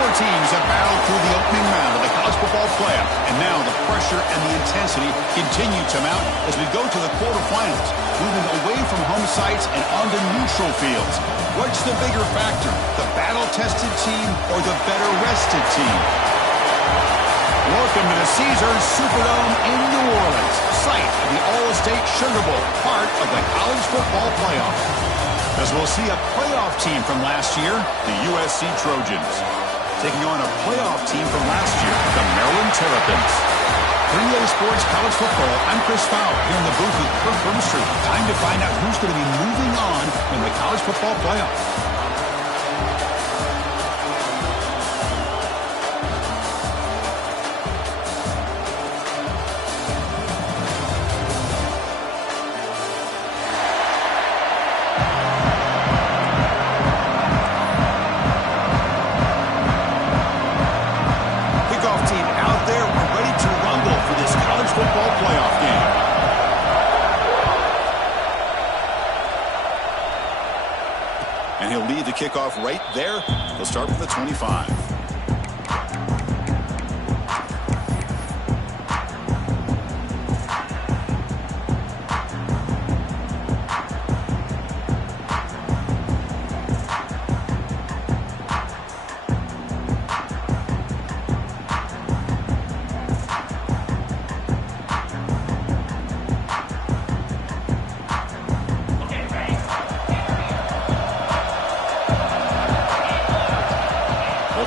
Four teams have battled through the opening round of the college football playoff, and now the pressure and the intensity continue to mount as we go to the quarterfinals, moving away from home sites and onto neutral fields. What's the bigger factor, the battle-tested team or the better-rested team? Welcome to the Caesars Superdome in New Orleans, site of the All-State Sugar Bowl, part of the college football playoff. As we'll see a playoff team from last year, the USC Trojans, taking on a playoff team from last year, the Maryland Terrapins. For EA Sports College Football, I'm Chris Fowler here in the booth with Kirk Brimstreet. Time to find out who's going to be moving on in the college football playoff. And he'll lead the kickoff right there. He'll start from the 25.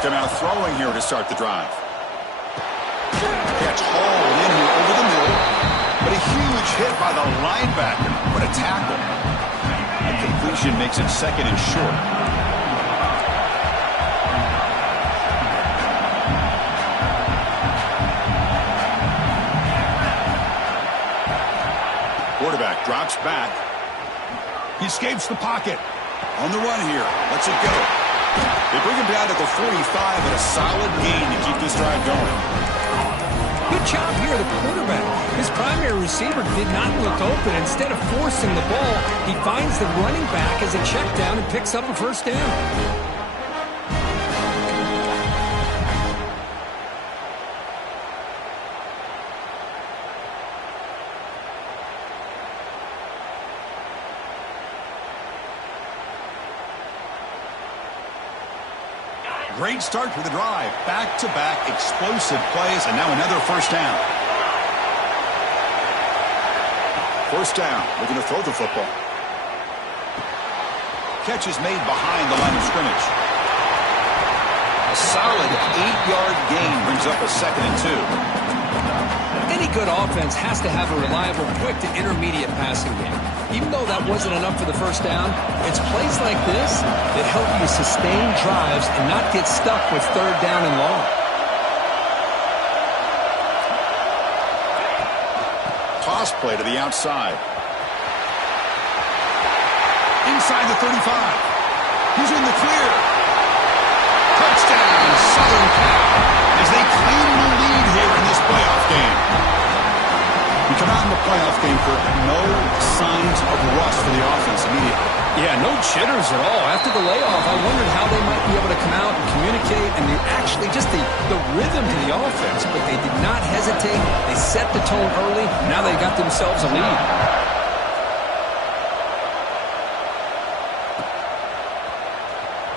Now throwing here to start the drive. Catch hauled in here over the middle, but a huge hit by the linebacker. What a tackle. A completion makes it second and short. Quarterback drops back. He escapes the pocket. On the run here. Lets it go. They bring him down to the 45 and a solid gain to keep this drive going. Good job here, the quarterback. His primary receiver did not look open. Instead of forcing the ball, he finds the running back as a check down and picks up a first down. Great start for the drive. Back-to-back explosive plays, and now another first down. First down. Looking to throw the football. Catch is made behind the line of scrimmage. A solid 8-yard gain brings up a second and 2. Any good offense has to have a reliable, quick to intermediate passing game. Even though that wasn't enough for the first down, it's plays like this that help you sustain drives and not get stuck with third down and long. Toss play to the outside. Inside the 35. He's in the clear. Touchdown, Southern Cal, as they claim the lead here in this playoff game. We come out in the playoff game for no signs of rust for the offense immediately. Yeah, no jitters at all. After the layoff, I wondered how they might be able to come out and communicate and actually just the rhythm to the offense. But they did not hesitate. They set the tone early. Now they got themselves a lead.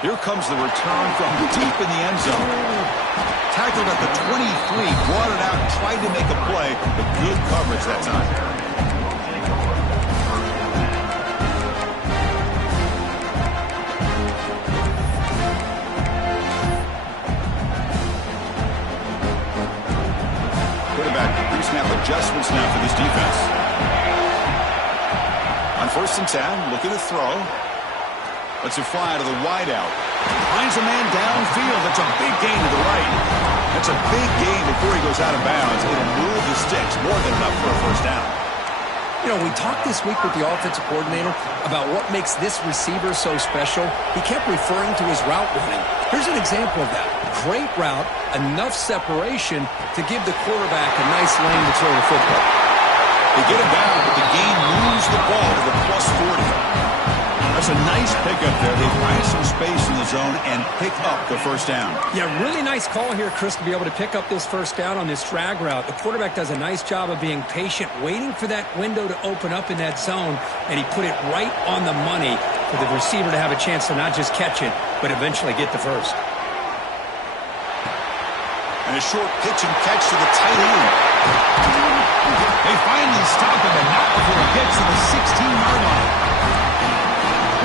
Here comes the return from deep in the end zone. Tackled at the 23, brought it out, tried to make a play, but good coverage that time. Quarterback pre-snap adjustments now for this defense. On 1st and 10, looking to throw. Lets it fly to the wideout. Finds a man downfield. That's a big gain to the right. That's a big gain before he goes out of bounds. It'll move the sticks more than enough for a first down. You know, we talked this week with the offensive coordinator about what makes this receiver so special. He kept referring to his route running. Here's an example of that. Great route, enough separation to give the quarterback a nice lane to throw the football. They get him down, but the gain moves the ball to the +40. A That's a nice pickup there. They find some space in the zone and pick up the first down. Yeah, really nice call here, Chris, to be able to pick up this first down on this drag route. The quarterback does a nice job of being patient, waiting for that window to open up in that zone, and he put it right on the money for the receiver to have a chance to not just catch it, but eventually get the first. And a short pitch and catch to the tight end. They finally stop him, but not before he gets to the 16-yard line.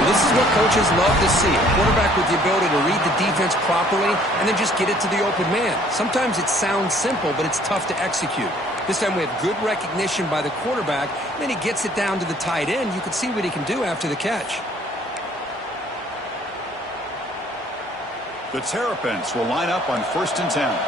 Well, this is what coaches love to see. A quarterback with the ability to read the defense properly and then just get it to the open man. Sometimes it sounds simple, but it's tough to execute. This time we have good recognition by the quarterback. Then he gets it down to the tight end. You can see what he can do after the catch. The Terrapins will line up on 1st and 10.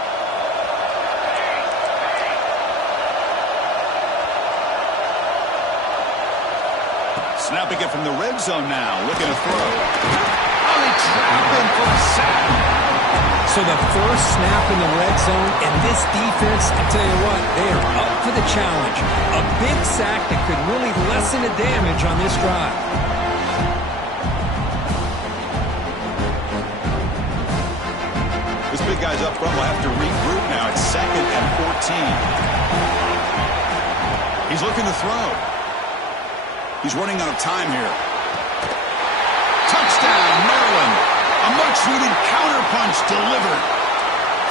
Snapping it from the red zone now, looking to throw. Oh, they trap him for a sack. So the first snap in the red zone, and this defense, I'll tell you what, they are up for the challenge. A big sack that could really lessen the damage on this drive. This big guy's up front will have to regroup now. It's 2nd and 14. He's looking to throw. He's running out of time here. Touchdown, Maryland. A much-needed counterpunch delivered.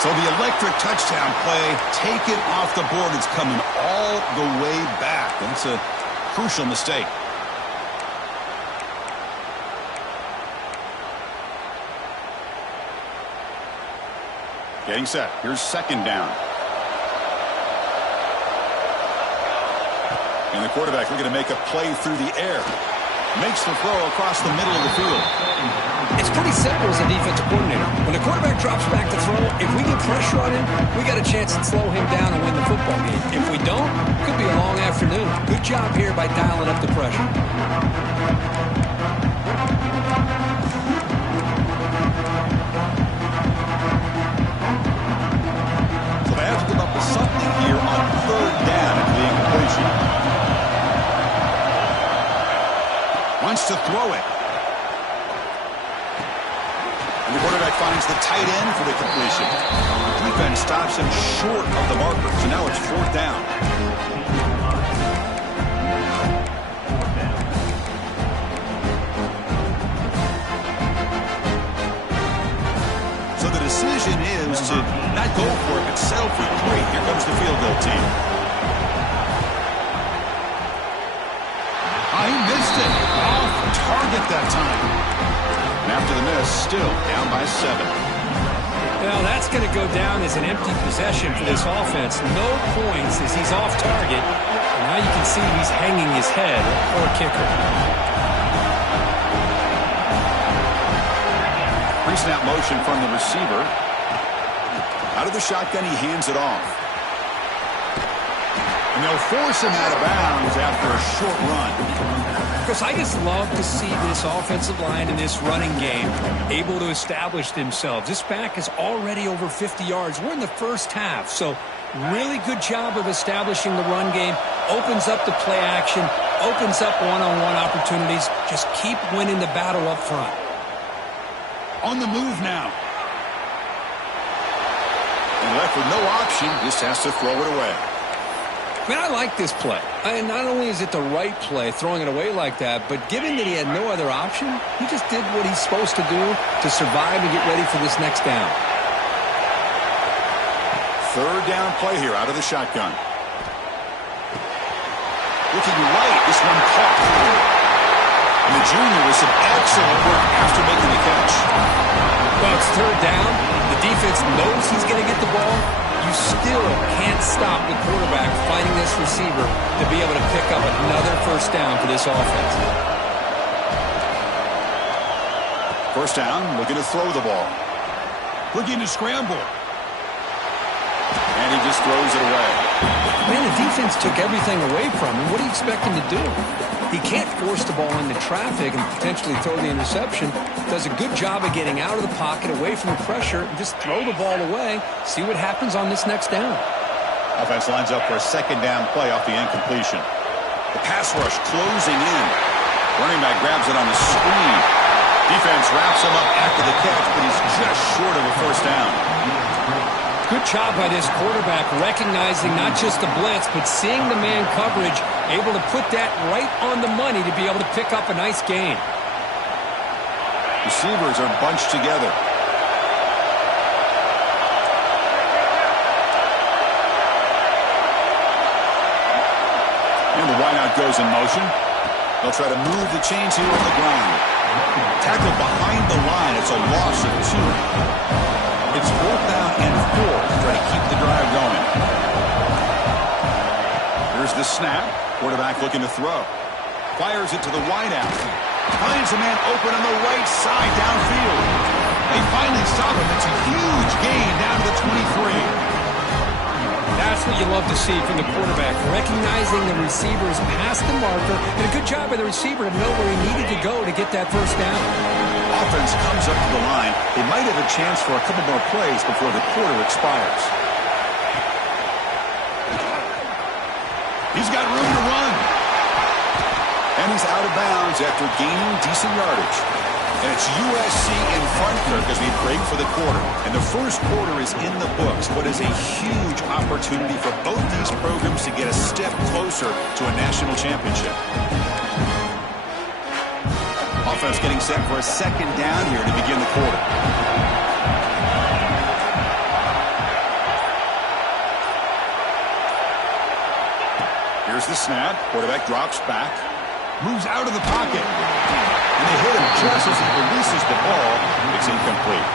So the electric touchdown play, take it off the board. It's coming all the way back. That's a crucial mistake. Getting set. Here's 2nd down. And the quarterback looking to make a play through the air. Makes the throw across the middle of the field. It's pretty simple as a defensive coordinator. When the quarterback drops back to throw, if we get pressure on him, we got a chance to slow him down and win the football game. If we don't, it could be a long afternoon. Good job here by dialing up the pressure. So they have to give up something here on 3rd down at the incompletion. Wants to throw it. And the quarterback finds the tight end for the completion. The defense stops him short of the marker, so now it's 4th down. So the decision is to not go for it, but settle for 3. Here comes the field goal team. He missed it. Off target that time. And after the miss, still down by 7. Well, that's going to go down as an empty possession for this offense. No points as he's off target. And now you can see he's hanging his head. Poor kicker. Pre-snap motion from the receiver. Out of the shotgun, he hands it off. And they'll force him out of bounds after a short run. Chris, I just love to see this offensive line in this running game able to establish themselves. This back is already over 50 yards. We're in the first half, so really good job of establishing the run game. Opens up the play action, opens up one-on-one opportunities. Just keep winning the battle up front. On the move now. And left with no option, just has to throw it away. Man, I like this play. And not only is it the right play, throwing it away like that, but given that he had no other option, he just did what he's supposed to do to survive and get ready for this next down. 3rd down play here out of the shotgun. Looking right, this one caught. And the junior with some excellent work after making the catch. Well, it's 3rd down. The defense knows he's going to get the ball. You still can't stop the quarterback finding this receiver to be able to pick up another first down for this offense. 1st down, looking to throw the ball. Looking to scramble. And he just throws it away. Man, the defense took everything away from him. What do you expect him to do? He can't force the ball into traffic and potentially throw the interception. Does a good job of getting out of the pocket, away from the pressure, and just throw the ball away. See what happens on this next down. Offense lines up for a 2nd down play off the incompletion. The pass rush closing in. Running back grabs it on the screen. Defense wraps him up after the catch, but he's just short of a first down. Good job by this quarterback recognizing not just the blitz, but seeing the man coverage, able to put that right on the money to be able to pick up a nice gain. Receivers are bunched together. And the wideout goes in motion. They'll try to move the chains here on the ground. Tackled behind the line. It's a loss of 2. It's 4th down and 4 to try to keep the drive going. Here's the snap. Quarterback looking to throw. Fires it to the wideout. Finds a man open on the right side downfield. They finally stop him. It's a huge gain down to the 23. That's what you love to see from the quarterback, recognizing the receiver's past the marker, and a good job by the receiver to know where he needed to go to get that first down. Offense comes up to the line. They might have a chance for a couple more plays before the quarter expires. He's got room to run. And he's out of bounds after gaining decent yardage. And it's USC in front, Kirk, as we break for the quarter. And the first quarter is in the books. What is a huge opportunity for both these programs to get a step closer to a national championship. Offense getting set for a second down here to begin the quarter. Here's the snap. Quarterback drops back. Moves out of the pocket. And they hit him just as he releases the ball. It's incomplete.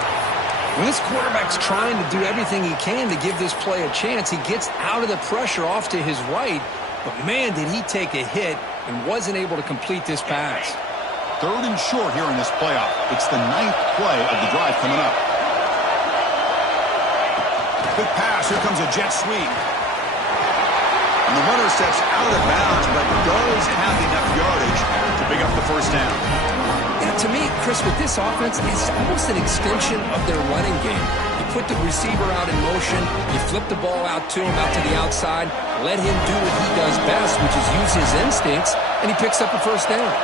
When this quarterback's trying to do everything he can to give this play a chance, he gets out of the pressure off to his right. But, man, did he take a hit and wasn't able to complete this pass. 3rd and short here in this playoff. It's the 9th play of the drive coming up. Quick pass. Here comes a jet sweep. And the runner steps out of bounds, but does have enough yardage to pick up the first down. Yeah, to me, Chris, with this offense, it's almost an extension of their running game. You put the receiver out in motion, you flip the ball out to him, out to the outside, let him do what he does best, which is use his instincts, and he picks up a first down.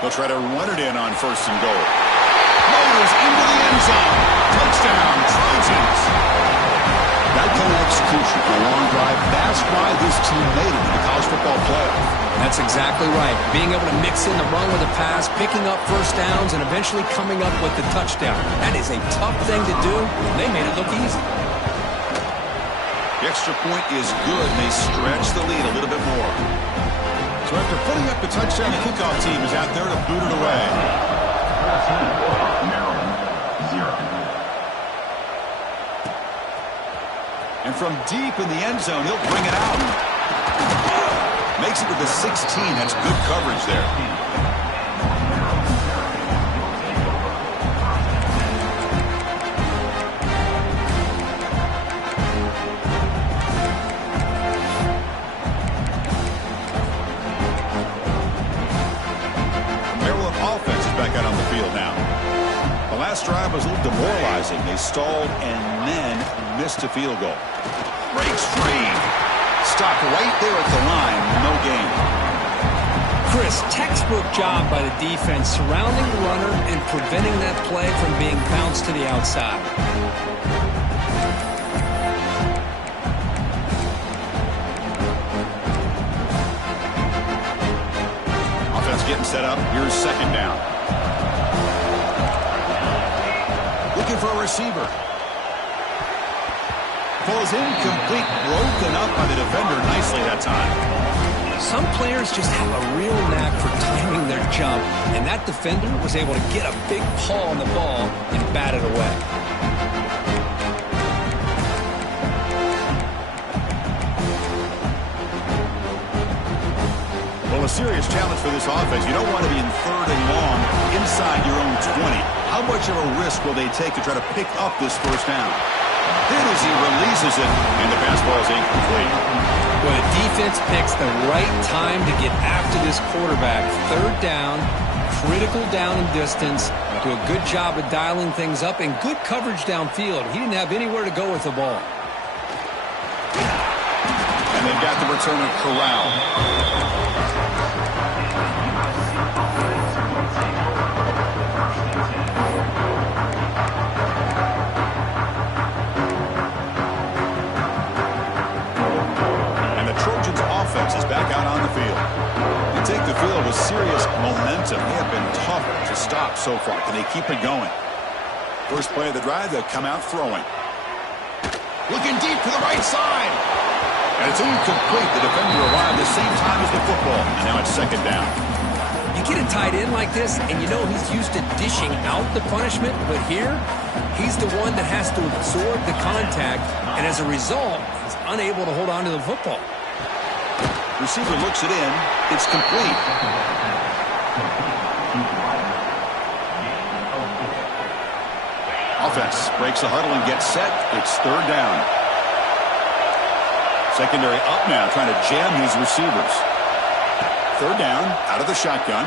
They'll try to run it in on 1st and goal. Motors into the end zone. Touchdown, Trojans. That kind of execution on a long drive, that's why this team made it to the college football playoff. That's exactly right. Being able to mix in the run with a pass, picking up first downs, and eventually coming up with the touchdown. That is a tough thing to do. They made it look easy. The extra point is good, and they stretch the lead a little bit more. So after putting up the touchdown, the kickoff team is out there to boot it away. And from deep in the end zone, he'll bring it out. Makes it to the 16. That's good coverage there. Drive was a little demoralizing. They stalled and then missed a field goal. Breaks free. Stopped right there at the line. No gain. Chris, textbook job by the defense surrounding the runner and preventing that play from being bounced to the outside. Offense getting set up. Here's 2nd down. Looking for a receiver. Falls incomplete, broken up by the defender nicely that time. Some players just have a real knack for timing their jump, and that defender was able to get a big paw on the ball and bat it away. Well, a serious challenge for this offense. You don't want to be in 3rd and long inside your own 20. How much of a risk will they take to try to pick up this first down? Hit as he releases it, and the pass ball is incomplete. Well, the defense picks the right time to get after this quarterback. 3rd down, critical down and distance, do a good job of dialing things up, and good coverage downfield. He didn't have anywhere to go with the ball. And they've got the return of Corral. Offense is back out on the field. They take the field with serious momentum. They have been tough to stop so far. Can they keep it going? First play of the drive, they'll come out throwing. Looking deep to the right side. And it's incomplete. The defender arrived the same time as the football. And now it's second down. You get a tight end like this, and you know he's used to dishing out the punishment. But here, he's the one that has to absorb the contact. And as a result, he's unable to hold on to the football. Receiver looks it in. It's complete. Offense breaks the huddle and gets set. It's third down. Secondary up now, trying to jam his receivers. Third down, out of the shotgun.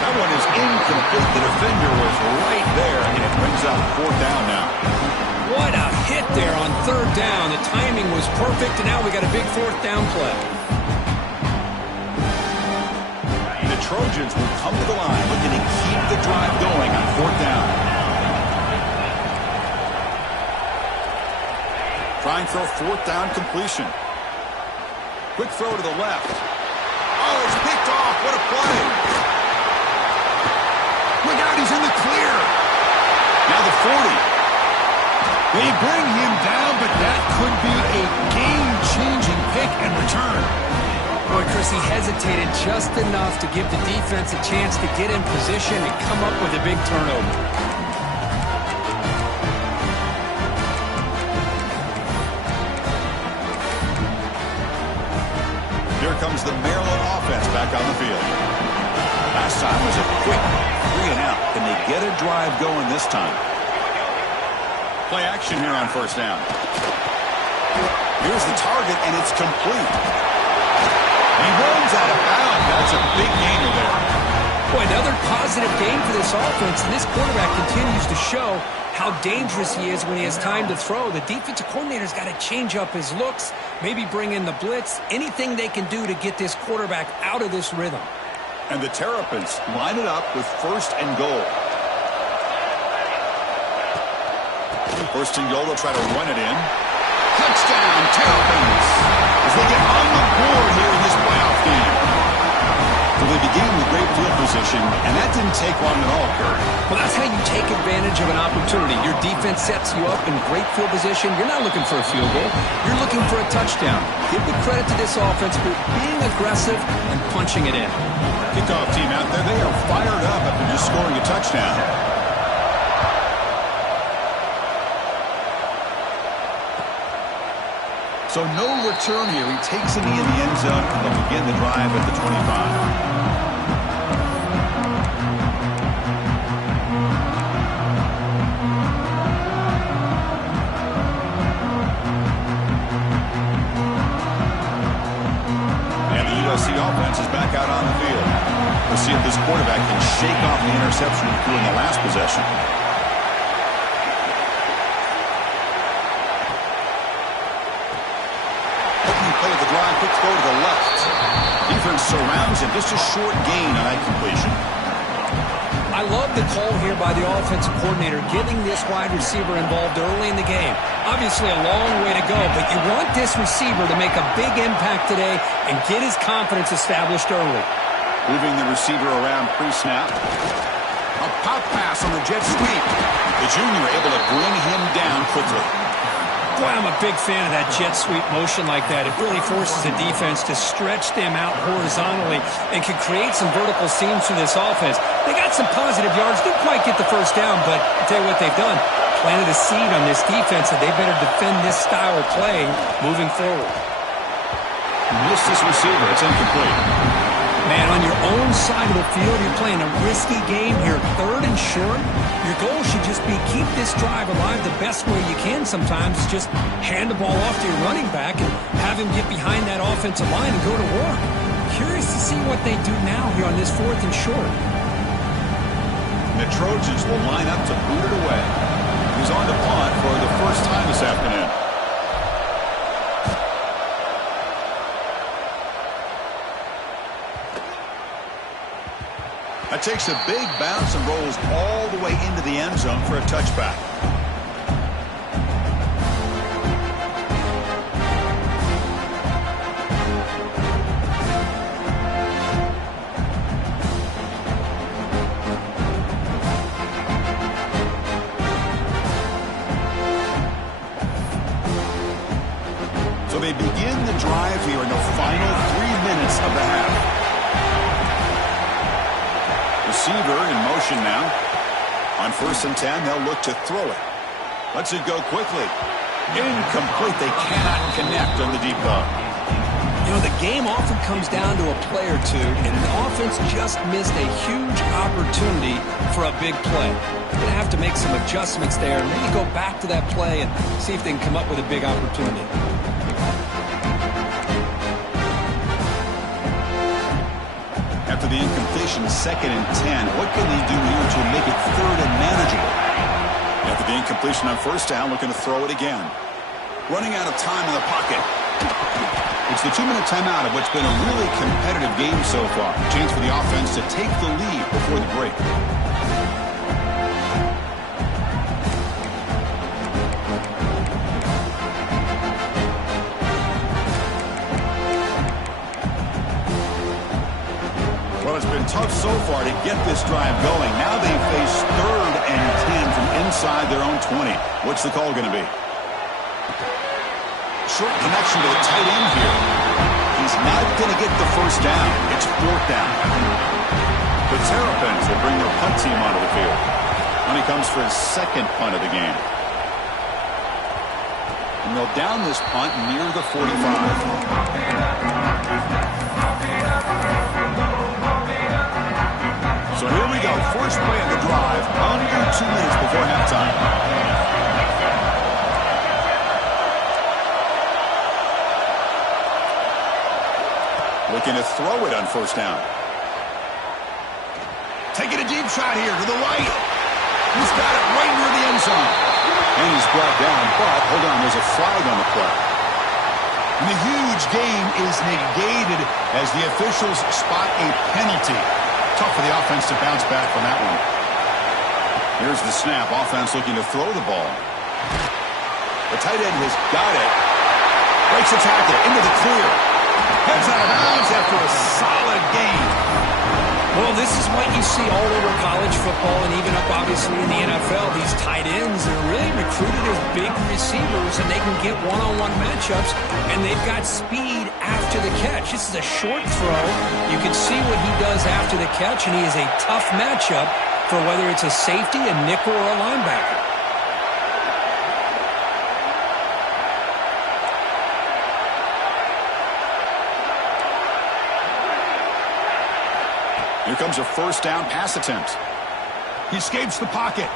That one is incomplete. The defender was right there, and it brings up fourth down now. What a hit there on third down. The timing was perfect, and now we got a big fourth down play. The Trojans will come to the line looking to keep the drive going on fourth down. Trying for a fourth down completion. Quick throw to the left. Oh, it's picked off. What a play. Look out, he's in the clear. Now the 40. They bring him down, but that could be a game-changing pick and return. Boy, Chris, he hesitated just enough to give the defense a chance to get in position and come up with a big turnover. Here comes the Maryland offense back on the field. Last time was a quick 3 and out. Can they get a drive going this time? Play action here on first down. Here's the target, and it's complete. He runs out of bounds. That's a big gainer there. Boy, another positive gain for this offense, and this quarterback continues to show how dangerous he is when he has time to throw. The defensive coordinator's got to change up his looks, maybe bring in the blitz, anything they can do to get this quarterback out of this rhythm. And the Terrapins line it up with first and goal. First and goal, they'll try to run it in. Touchdown, Terrapins, as they get on the board here in this playoff game. Well, they began with great field position, and that didn't take long at all, Kurt. Well, that's how you take advantage of an opportunity. Your defense sets you up in great field position. You're not looking for a field goal. You're looking for a touchdown. Give the credit to this offense for being aggressive and punching it in. Kickoff team out there, they are fired up after just scoring a touchdown. So no return here. He takes it in the end zone, and they'll begin the drive at the 25. And the USC offense is back out on the field. We'll see if this quarterback can shake off the interception he threw in the last possession. Play the drive, quick throw to the left. Defense surrounds him. Just a short gain on that completion. I love the call here by the offensive coordinator, getting this wide receiver involved early in the game. Obviously a long way to go, but you want this receiver to make a big impact today and get his confidence established early. Moving the receiver around pre-snap. A pop pass on the jet sweep. The junior able to bring him down quickly. Boy, I'm a big fan of that jet sweep motion like that. It really forces the defense to stretch them out horizontally and can create some vertical seams for this offense. They got some positive yards. Didn't quite get the first down, but I'll tell you what they've done. Planted a seed on this defense that they better defend this style of play moving forward. Missed this receiver. It's incomplete. Man, on your own side of the field, you're playing a risky game here. Third and short. Your goal should just be keep this drive alive the best way you can sometimes. Just hand the ball off to your running back and have him get behind that offensive line and go to work. curious to see what they do now here on this 4th and short. The Trojans will line up to boot it away. He's on to punt for the first time this afternoon. That takes a big bounce and rolls all the way into the end zone for a touchback. So they begin the drive here in the final 3 minutes of the half. Receiver in motion now. On 1st and 10, they'll look to throw it. Lets it go quickly. Incomplete. They cannot connect on the deep ball. You know, the game often comes down to a play or two, and the offense just missed a huge opportunity for a big play. They're going to have to make some adjustments there and maybe go back to that play and see if they can come up with a big opportunity. After the incompletion, 2nd and 10. What can they do here to make it 3rd and manageable? After the incompletion on 1st down, looking to throw it again. Running out of time in the pocket. It's the 2-minute timeout of what's been a really competitive game so far. Chance for the offense to take the lead before the break. Well, it's been tough so far to get this drive going. Now they face 3rd and 10 from inside their own 20. What's the call going to be? Short connection to the tight end here. He's not going to get the 1st down. It's 4th down. The Terrapins will bring their punt team onto the field. And he comes for his 2nd punt of the game. And they'll down this punt near the 45. So here we go. First play of the drive. Under 2 minutes before halftime. Looking to throw it on 1st down. Taking a deep shot here to the right. He's got it right near the end zone. And he's brought down, but hold on, there's a flag on the play. And the huge game is negated as the officials spot a penalty. Tough for the offense to bounce back from that one. Here's the snap. Offense looking to throw the ball. The tight end has got it. Breaks the tackle into the clear. Heads out of bounds after a solid game. Well, this is what you see all over college football and even up, obviously, in the NFL. These tight ends are really recruited as big receivers, and they can get one-on-one matchups, and they've got speed after the catch. This is a short throw. You can see what he does after the catch, and he is a tough matchup for whether it's a safety, a nickel, or a linebacker. Here comes a 1st down pass attempt. He escapes the pocket.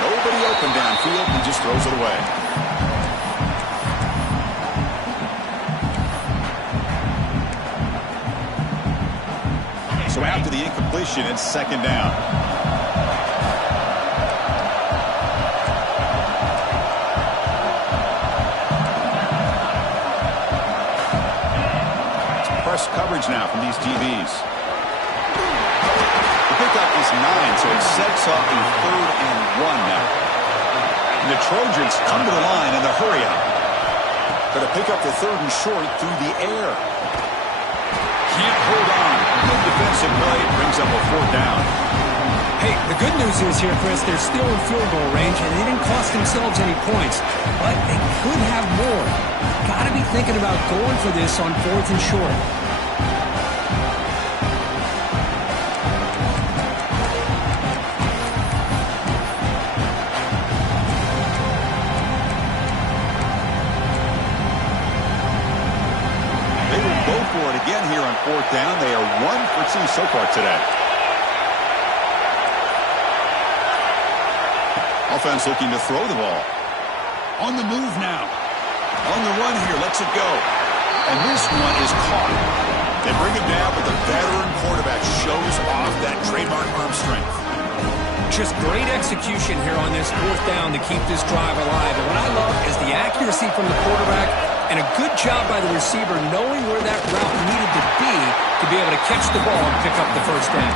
Nobody open downfield. He just throws it away. So after the incompletion, it's 2nd down. It's press coverage now from these DBs. Pickup is 9, so it sets up a 3rd and 1 now. And the Trojans come to the line in the hurry up. Going to pick up the 3rd and short through the air. Can't hold on. Good defensive play. Brings up a 4th down. Hey, the good news is here, Chris, they're still in field goal range, and they didn't cost themselves any points. But they could have more. Got to be thinking about going for this on 4th and short. Again here on 4th down. They are 1 for 2 so far today. Offense looking to throw the ball. On the move now. On the run here. Lets it go. And this one is caught. They bring him down, but the veteran quarterback shows off that trademark arm strength. Just great execution here on this fourth down to keep this drive alive. And what I love is the accuracy from the quarterback and a good job by the receiver knowing where that route needed to be able to catch the ball and pick up the first down.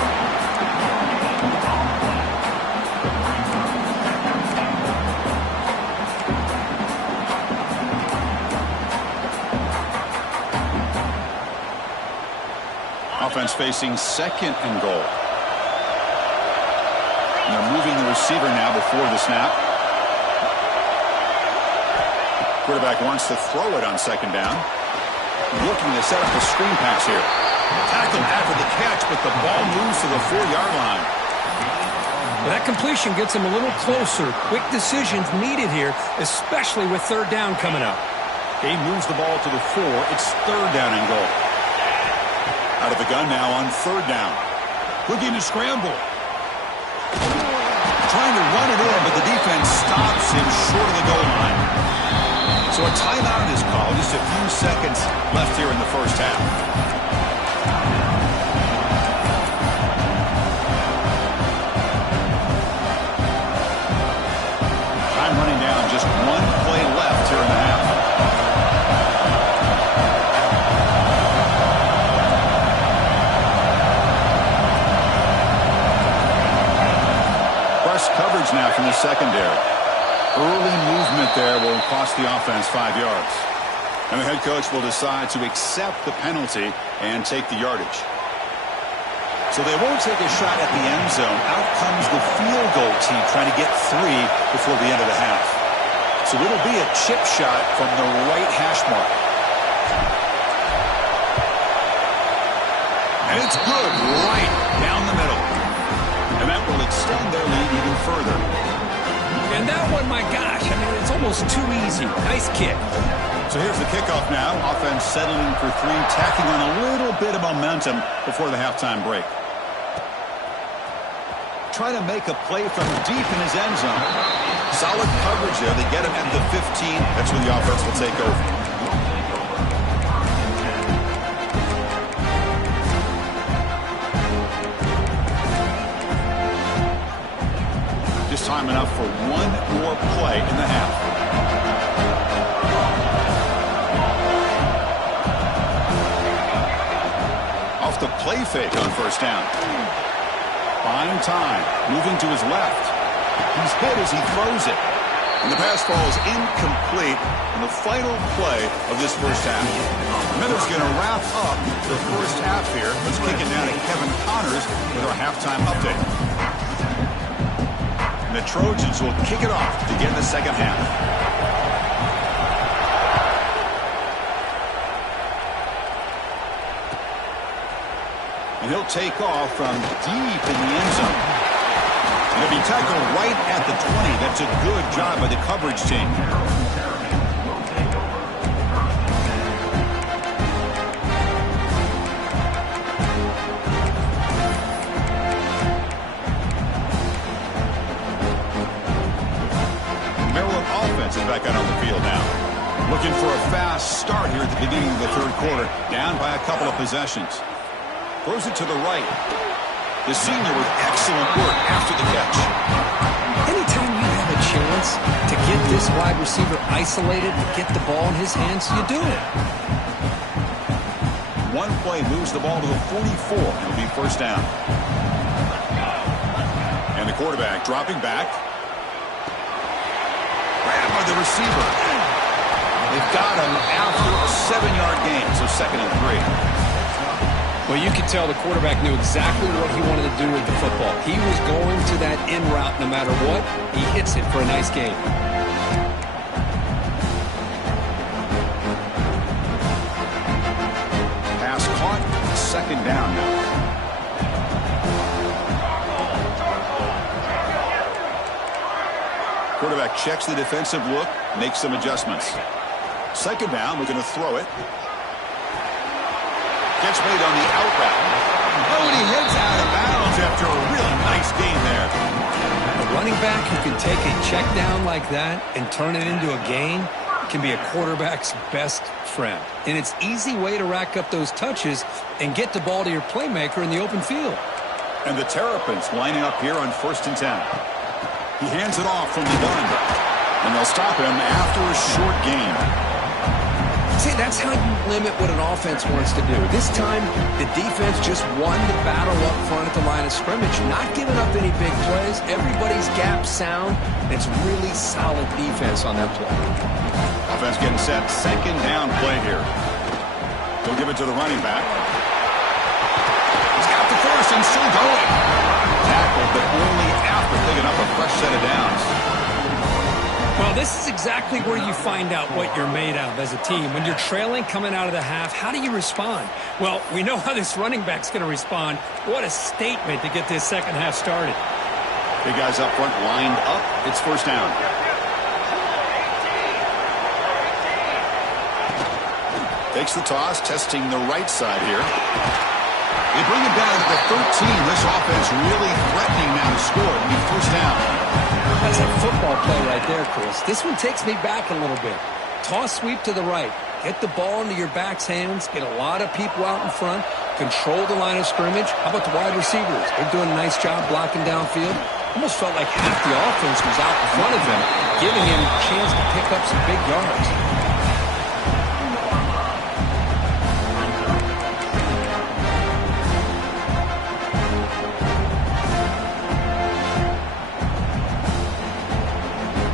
Offense facing second and goal. And they're moving the receiver now before the snap. Quarterback wants to throw it on second down. Looking to set up a screen pass here. Tackled after the catch, but the ball moves to the 4-yard line. Well, that completion gets him a little closer. Quick decisions needed here, especially with third down coming up. He moves the ball to the 4. It's third down and goal. Out of the gun now on third down. Looking to scramble. Trying to run it in, but the defense stops him short of the goal line. So a timeout is called. Just a few seconds left here in the first half. Time running down. Just one play left here in the half. Coverage now from the secondary. Early movement there will cost the offense 5 yards. And the head coach will decide to accept the penalty and take the yardage. So they won't take a shot at the end zone. Out comes the field goal team trying to get 3 before the end of the half. So it'll be a chip shot from the right hash mark. And it's good right down the middle. And that will extend their lead even further. And that one, my gosh, I mean, it's almost too easy. Nice kick. So here's the kickoff now. Offense settling for 3, tacking on a little bit of momentum before the halftime break. Try to make a play from deep in his end zone. Solid coverage there. They get him at the 15. That's where the offense will take over. Time enough for one more play in the half. Off the play fake on first down. Buying time, moving to his left. He's hit as he throws it. And the pass falls incomplete in the final play of this first half. Miller's going to wrap up the first half here. Let's kick it down to Kevin Connors with our halftime update. The Trojans will kick it off to begin the second half. And he'll take off from deep in the end zone. And he'll be tackled right at the 20. That's a good job by the coverage team. Is back out on the field now. Looking for a fast start here at the beginning of the third quarter. Down by a couple of possessions. Throws it to the right. The senior with excellent work after the catch. Anytime you have a chance to get this wide receiver isolated and get the ball in his hands, you do it. One play moves the ball to the 44. It'll be first down. And the quarterback dropping back. By the receiver. They've got him after a 7-yard gain, so second and 3. Well, you could tell the quarterback knew exactly what he wanted to do with the football. He was going to that in route no matter what. He hits it for a nice gain. Pass caught, second down now. Quarterback checks the defensive look, makes some adjustments. Second down, we're going to throw it. Gets made on the out route. Oh, and he heads out of bounds after a really nice gain there. A running back who can take a check down like that and turn it into a gain, can be a quarterback's best friend. And it's an easy way to rack up those touches and get the ball to your playmaker in the open field. And the Terrapins lining up here on 1st and 10. He hands it off from the gun. And they'll stop him after a short gain. See, that's how you limit what an offense wants to do. This time, the defense just won the battle up front at the line of scrimmage, not giving up any big plays. Everybody's gap sound. It's really solid defense on that play. Offense getting set. 2nd down play here. They'll give it to the running back. He's got the first and still going. Tackled, but only after picking up a fresh set of downs. Well, this is exactly where you find out what you're made of as a team. When you're trailing coming out of the half, how do you respond? Well, we know how this running back's going to respond. What a statement to get this second half started. Big guys up front lined up. It's 1st down. Takes the toss, testing the right side here. They bring it down to the 13. This offense really threatening now to score. It'll be 1st down. That's a football play right there, Chris. This one takes me back a little bit. Toss sweep to the right. Get the ball into your back's hands. Get a lot of people out in front. Control the line of scrimmage. How about the wide receivers? They're doing a nice job blocking downfield. Almost felt like half the offense was out in front of him, giving him a chance to pick up some big yards.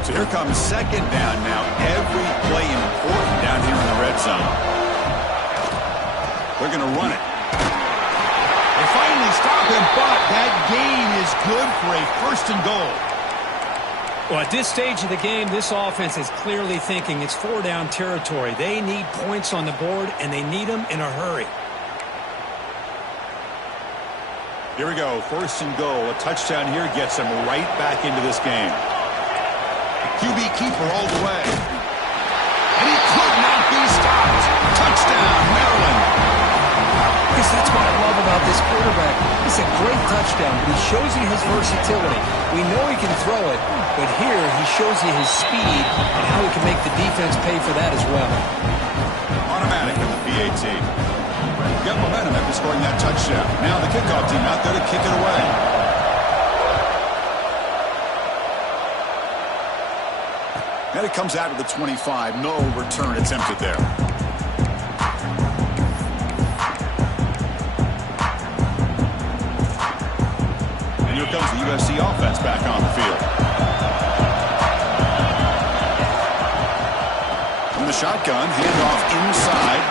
Here comes 2nd down now. Every play important down here in the red zone. They're going to run it. They finally stop him, but that gain is good for a 1st and goal. Well, at this stage of the game, this offense is clearly thinking it's 4-down territory. They need points on the board, and they need them in a hurry. Here we go. 1st and goal. A touchdown here gets them right back into this game. QB keeper all the way. And he could not be stopped. Touchdown, Maryland. Because that's what I love about this quarterback. It's a great touchdown, but he shows you his versatility. We know he can throw it, but here he shows you his speed and how he can make the defense pay for that as well. Automatic at the PAT. Got momentum after scoring that touchdown. Now the kickoff team out there to kick it away. And it comes out of the 25. No return attempted there. And here comes the USC offense back on the field. From the shotgun, handoff inside.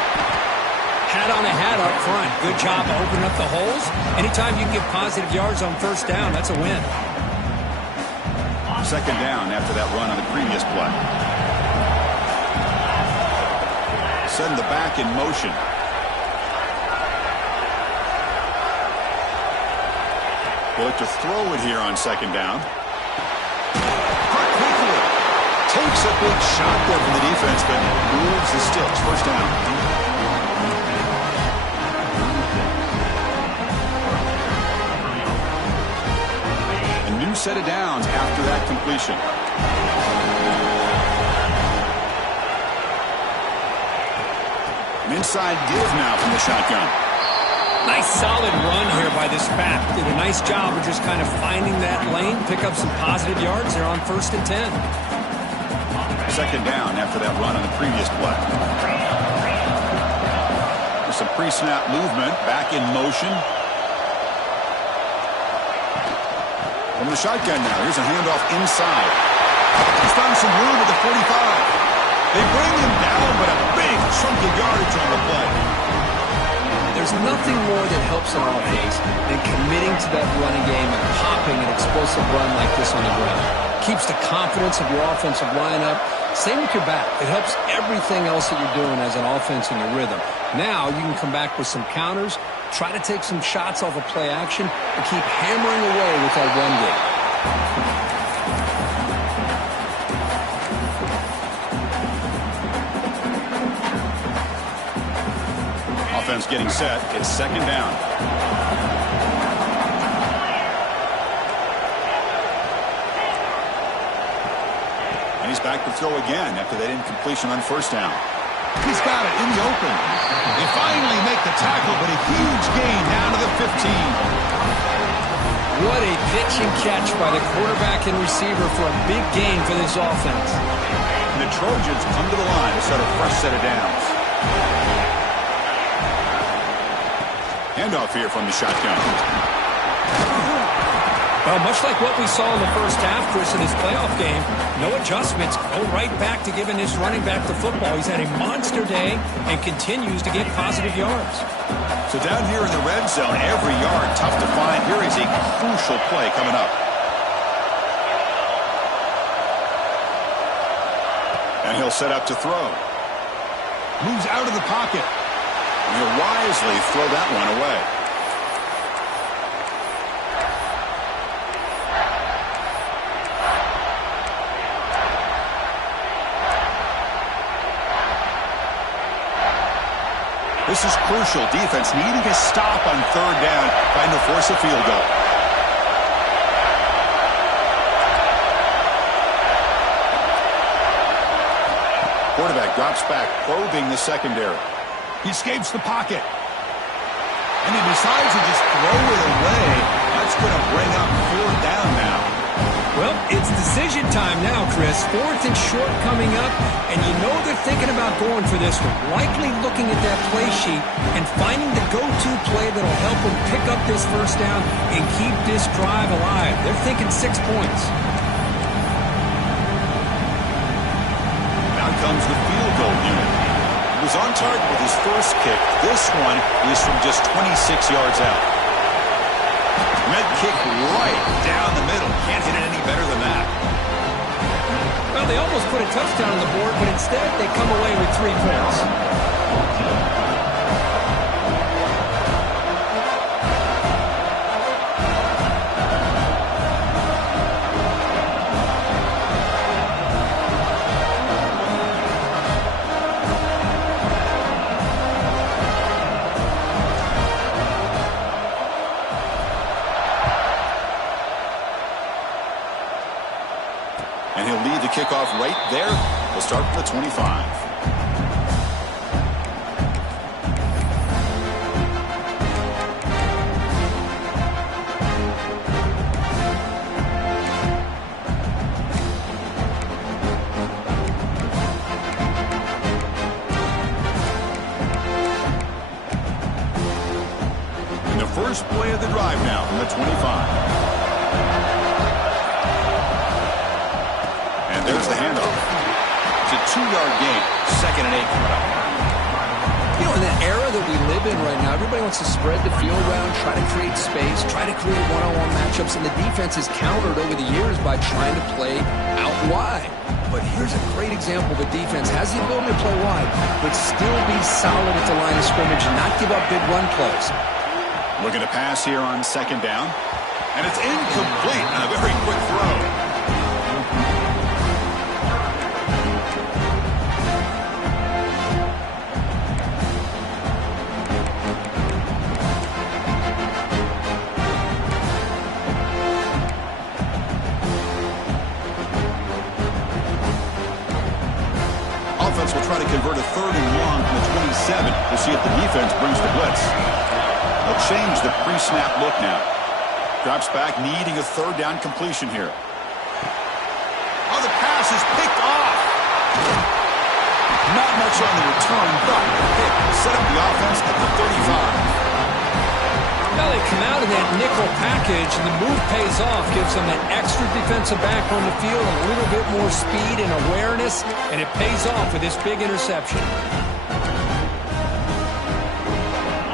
Hat on a hat up front. Good job opening up the holes. Anytime you can get positive yards on 1st down, that's a win. 2nd down after that run on the previous play. Send the back in motion. They look to throw it here on 2nd down. Cut quickly. Takes a big shot there from the defense, but moves the sticks. 1st down. Set of downs after that completion. An inside give now from the shotgun. Nice solid run here by this back. Did a nice job of just kind of finding that lane, pick up some positive yards there on 1st and 10. 2nd down after that run on the previous play. There's some pre-snap movement, back in motion. From the shotgun now. Here's a handoff inside. He's found some room at the 45. They bring him down, but a big chunk of yardage on the play. There's nothing more that helps an offense than committing to that running game and popping an explosive run like this on the ground. Keeps the confidence of your offensive lineup. Same with your back. It helps everything else that you're doing as an offense in your rhythm. Now you can come back with some counters, try to take some shots off of play action, and keep hammering away with that run game. Offense getting set. It's 2nd down. And he He's back to throw again after that incompletion on first down. He's got it in the open. They finally make the tackle, but a huge gain down to the 15. What a pitch and catch by the quarterback and receiver for a big gain for this offense. And the Trojans come to the line to start a fresh set of downs. Handoff here from the shotgun. Well, much like what we saw in the first half, Chris, in his playoff game, no adjustments. Go right back to giving this running back the football. He's had a monster day and continues to get positive yards. So down here in the red zone, every yard tough to find. Here is a crucial play coming up. And he'll set up to throw. Moves out of the pocket. And he'll wisely throw that one away. This is crucial. Defense needing a stop on third down, trying to force a field goal. Quarterback drops back, probing the secondary. He escapes the pocket. And he decides to just throw it away. That's going to bring up fourth down now. Well, it's decision time now, Chris. Fourth and short coming up, and you know they're thinking about going for this one. Likely looking at that play sheet and finding the go-to play that'll help them pick up this first down and keep this drive alive. They're thinking 6 points. Now comes the field goal unit. He was on target with his first kick. This one is from just 26 yards out. Med kick right down the middle. Can't hit it any better than that. Well, they almost put a touchdown on the board, but instead they come away with 3 points. And he'll lead the kickoff right there. We'll start from the 25. And the first play of the drive now from the 25. There's the handoff. It's a 2-yard gain. 2nd and 8 coming up. You know, in the era that we live in right now, everybody wants to spread the field around, try to create space, try to create one-on-one matchups, and the defense has countered over the years by trying to play out wide. But here's a great example of a defense has the ability to play wide, but still be solid at the line of scrimmage and not give up big run plays. Looking to pass here on 2nd down. And it's incomplete on a very quick throw. Will try to convert a 3rd and long from the 27 to see if the defense brings the blitz. They'll change the pre-snap look now. Drops back, needing a 3rd down completion here. Oh, the pass is picked off. Not much on the return, but it set up the offense at the 35. Now they come out of that nickel package, and the move pays off, gives them an extra defensive back on the field, a little bit more speed and awareness, and it pays off with this big interception.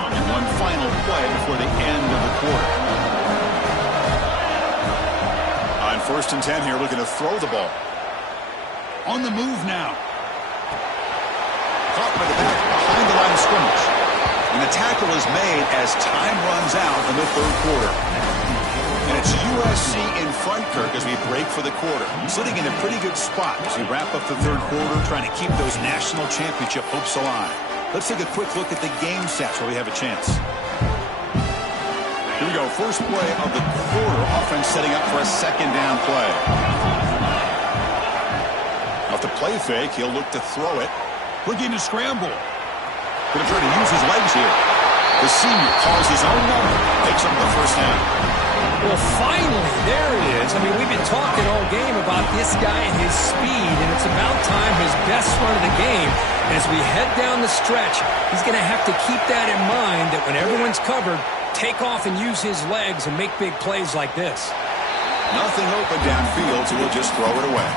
And one final play before the end of the quarter. On 1st and 10 here, looking to throw the ball. On the move now. Caught by the back behind the line of scrimmage. And the tackle is made as time runs out in the 3rd quarter. And it's USC in front, Kirk, as we break for the quarter. Sitting in a pretty good spot as we wrap up the 3rd quarter, trying to keep those national championship hopes alive. Let's take a quick look at the game stats where we have a chance. Here we go. First play of the quarter. Offense setting up for a 2nd down play. off the play fake. He'll look to throw it. Looking to scramble. Going to try to use his legs here. The senior calls his own number. Takes up the first down. Well, finally, there it is. I mean, we've been talking all game about this guy and his speed, and it's about time his best run of the game. As we head down the stretch, he's going to have to keep that in mind, that when everyone's covered, take off and use his legs and make big plays like this. Nothing open downfield, so we'll just throw it away.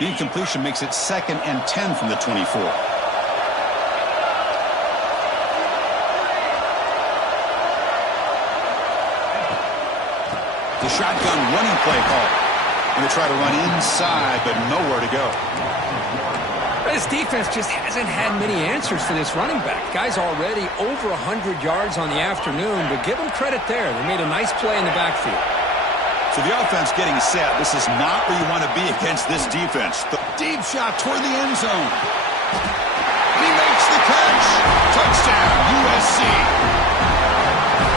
The incompletion makes it 2nd and 10 from the 24. The shotgun running play call. Going to try to run inside, but nowhere to go. This defense just hasn't had many answers for this running back. Guy's already over 100 yards on the afternoon, but give him credit there. They made a nice play in the backfield. So the offense getting set. This is not where you want to be against this defense. The deep shot toward the end zone. He makes the catch. Touchdown, USC.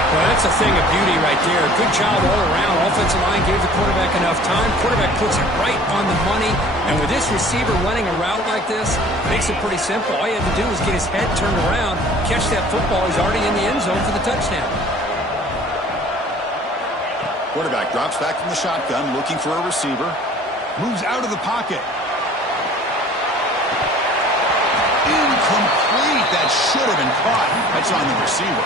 Well, that's a thing of beauty right there. Good job all around. Offensive line gave the quarterback enough time. Quarterback puts it right on the money. And with this receiver running a route like this, makes it pretty simple. All you have to do is get his head turned around, catch that football. He's already in the end zone for the touchdown. Quarterback drops back from the shotgun, looking for a receiver. Moves out of the pocket. Incomplete. That should have been caught. That's on the receiver.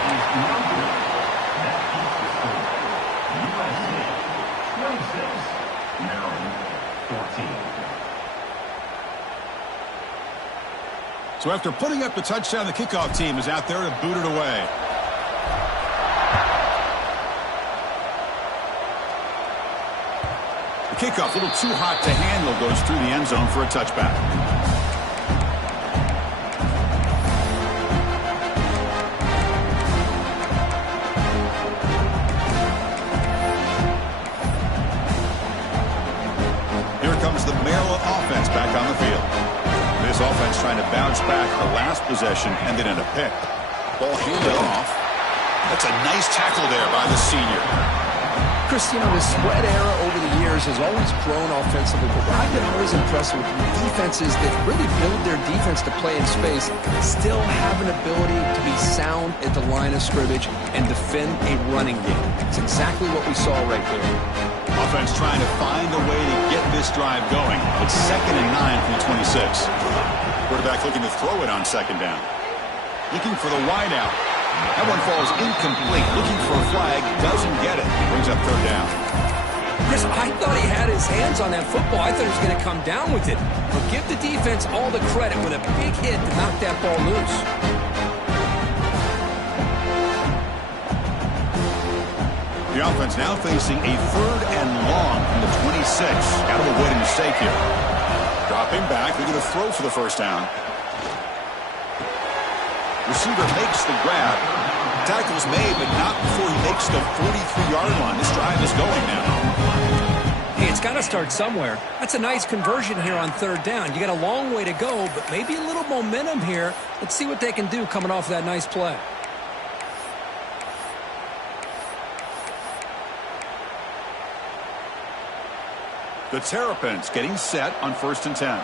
So after putting up the touchdown, the kickoff team is out there to boot it away. The kickoff, a little too hot to handle, goes through the end zone for a touchback. Here comes the Maryland offense back on the field. This offense trying to bounce back the last possession, ended in a pick. Ball handed off. That's a nice tackle there by the senior. Chris, you know, the spread era over the years has always grown offensively, but what I've been always impressed with defenses that really build their defense to play in space still have an ability to be sound at the line of scrimmage and defend a running game. It's exactly what we saw right there. Offense trying to find a way to get this drive going. It's 2nd and 9 from the 26. Quarterback looking to throw it on 2nd down. Looking for the wide out. That one falls incomplete. Looking for a flag. Doesn't get it. Brings up 3rd down. Chris, I thought he had his hands on that football. I thought he was going to come down with it. But give the defense all the credit with a big hit to knock that ball loose. The offense now facing a 3rd and long from the 26. Got to avoid a mistake here. Dropping back. They're going to throw for the first down. Receiver makes the grab. Tackle's made, but not before he makes the 43-yard line. This drive is going now. Hey, it's got to start somewhere. That's a nice conversion here on 3rd down. You got a long way to go, but maybe a little momentum here. Let's see what they can do coming off that nice play. The Terrapins getting set on 1st and 10.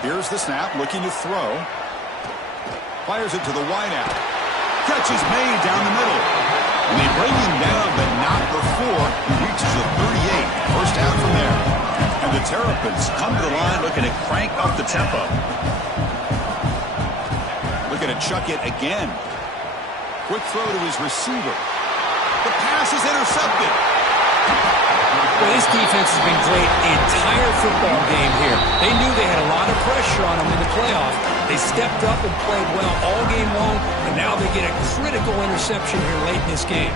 Here's the snap, looking to throw. Fires it to the wideout. Catch is made down the middle. And they bring him down, but not before he reaches the 38. First down from there. And the Terrapins come to the line looking to crank up the tempo. Looking to chuck it again. Quick throw to his receiver. The pass is intercepted. Well, this defense has been great the entire football game here. They knew they had a lot of pressure on them in the playoff. They stepped up and played well all game long, and now they get a critical interception here late in this game.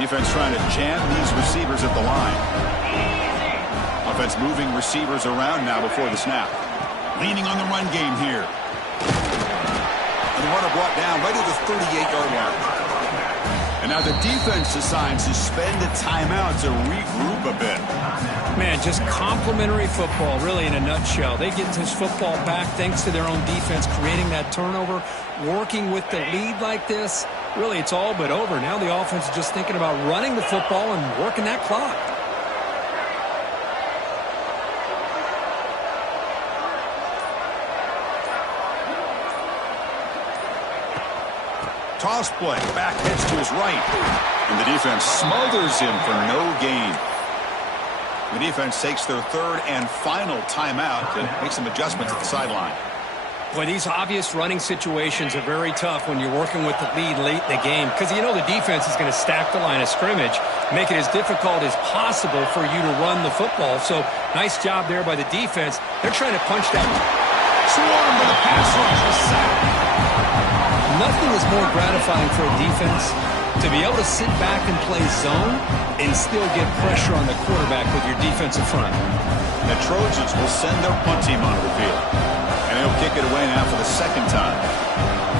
Defense trying to jam these receivers at the line. Offense moving receivers around now before the snap. Leaning on the run game here. And the runner brought down right at the 38-yard line. And now the defense decides to spend a timeout to regroup a bit. Man, just complimentary football, really, in a nutshell. They get this football back thanks to their own defense, creating that turnover, working with the lead like this. Really, it's all but over. Now the offense is just thinking about running the football and working that clock. Toss play, back pitch to his right. And the defense smothers him for no gain. The defense takes their third and final timeout to make some adjustments at the sideline. Boy, these obvious running situations are very tough when you're working with the lead late in the game because you know the defense is going to stack the line of scrimmage, make it as difficult as possible for you to run the football. So, nice job there by the defense. They're trying to punch that. Swarm with a pass rush, a sack. Nothing is more gratifying for a defense to be able to sit back and play zone and still get pressure on the quarterback with your defensive front. The Trojans will send their punt team onto the field. And he'll kick it away now for the second time.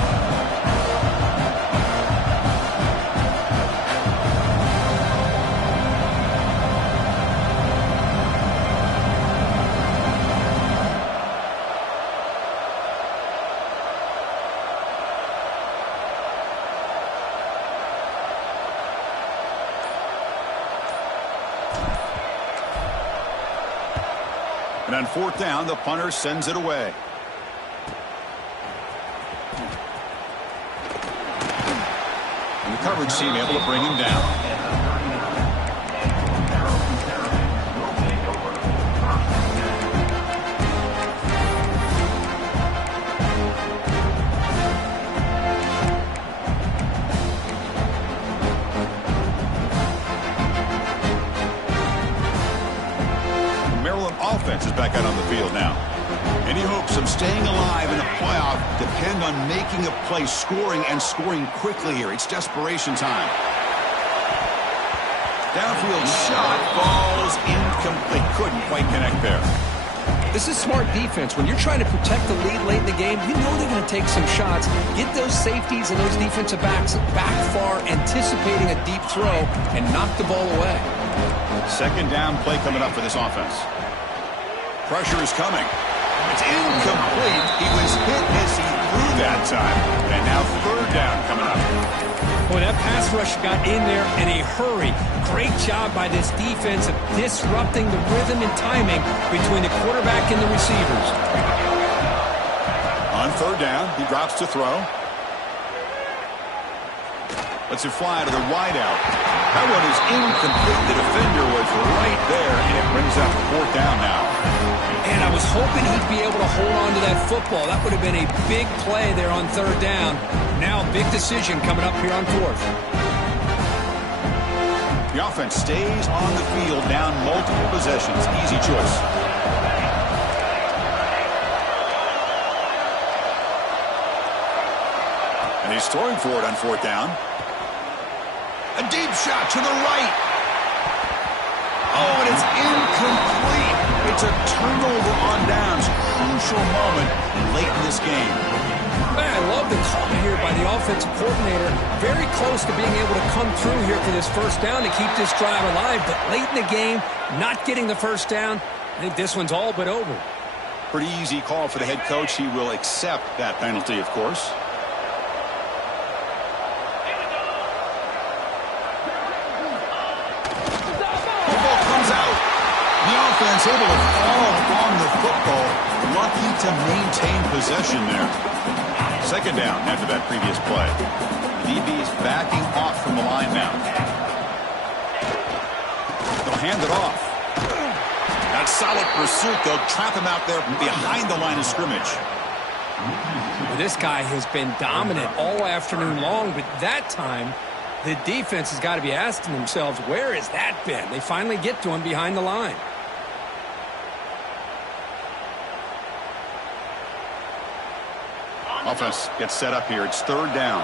And on fourth down, the punter sends it away. And the coverage team able to bring him down. Offense is back out on the field now. Any hopes of staying alive in the playoff depend on making a play, scoring, and scoring quickly here. It's desperation time. Downfield shot falls incomplete. Couldn't quite connect there. This is smart defense. When you're trying to protect the lead late in the game, you know they're going to take some shots. Get those safeties and those defensive backs back far, anticipating a deep throw, and knock the ball away. Second down play coming up for this offense. Pressure is coming. It's incomplete. He was hit as he threw that time. And now third down coming up. Boy, that pass rush got in there in a hurry. Great job by this defense of disrupting the rhythm and timing between the quarterback and the receivers. On third down, he drops to throw. Lets it fly to the wideout. That one is incomplete. The defender was right there, and it brings up fourth down now. And I was hoping he'd be able to hold on to that football. That would have been a big play there on third down. Now, big decision coming up here on fourth. The offense stays on the field, down multiple possessions. Easy choice. And he's throwing for it on fourth down. A deep shot to the right. Oh, and it's incomplete. It's a turnover on downs. Crucial moment late in this game. Man, I love the call here by the offensive coordinator. Very close to being able to come through here for this first down to keep this drive alive. But late in the game, not getting the first down, I think this one's all but over. Pretty easy call for the head coach. He will accept that penalty, of course. Offense able to fall on the football. Lucky to maintain possession there. Second down after that previous play. DB's backing off from the line now. They'll hand it off. That solid pursuit. They'll trap him out there behind the line of scrimmage. Well, this guy has been dominant all afternoon long, but that time the defense has got to be asking themselves, where has that been? They finally get to him behind the line. Offense gets set up here. It's third down.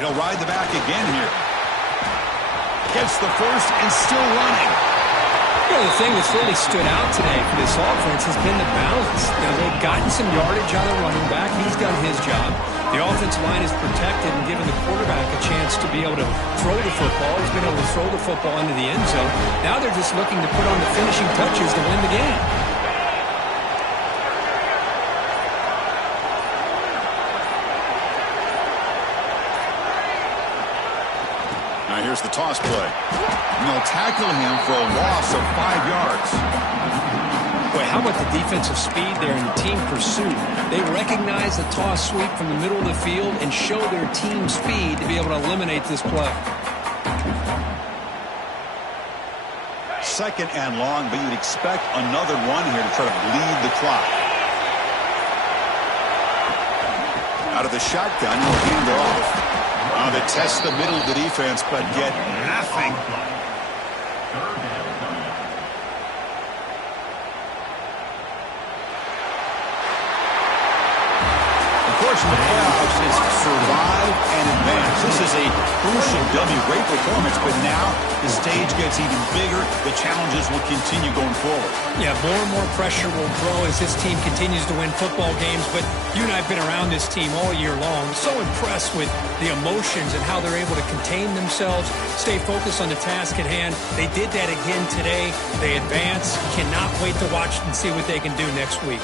He'll ride the back again here. Gets the first and still running. You know, the thing that's really stood out today for this offense has been the balance. You know, they've gotten some yardage out of the running back. He's done his job. The offensive line is protected and given the quarterback a chance to be able to throw the football. He's been able to throw the football into the end zone. Now they're just looking to put on the finishing touches to win the game. Now here's the toss play. And they'll tackle him for a loss of 5 yards. Boy, how about the defensive speed there in the team pursuit? They recognize the toss sweep from the middle of the field and show their team speed to be able to eliminate this play. 2nd and long, but you'd expect another one here to try to bleed the clock. Out of the shotgun, he'll hand it off. They test the middle of the defense, but get nothing. Of course, in the playoffs, it's survive and advance. This is a crucial W. Great performance, but now the stage gets even bigger. The challenges will continue going forward. Yeah, more and more pressure will grow as this team continues to win football games, but you and I have been around this team all year long. So impressed with the emotions and how they're able to contain themselves, stay focused on the task at hand. They did that again today. They advance. Cannot wait to watch and see what they can do next week.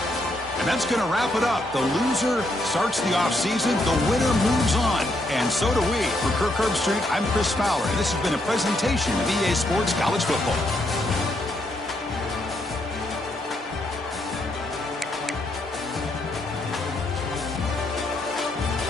And that's going to wrap it up. The loser starts the offseason. The winner moves on. And so do we. For Kirk Herbstreit, I'm Chris Fowler, and this has been a presentation of EA Sports College Football.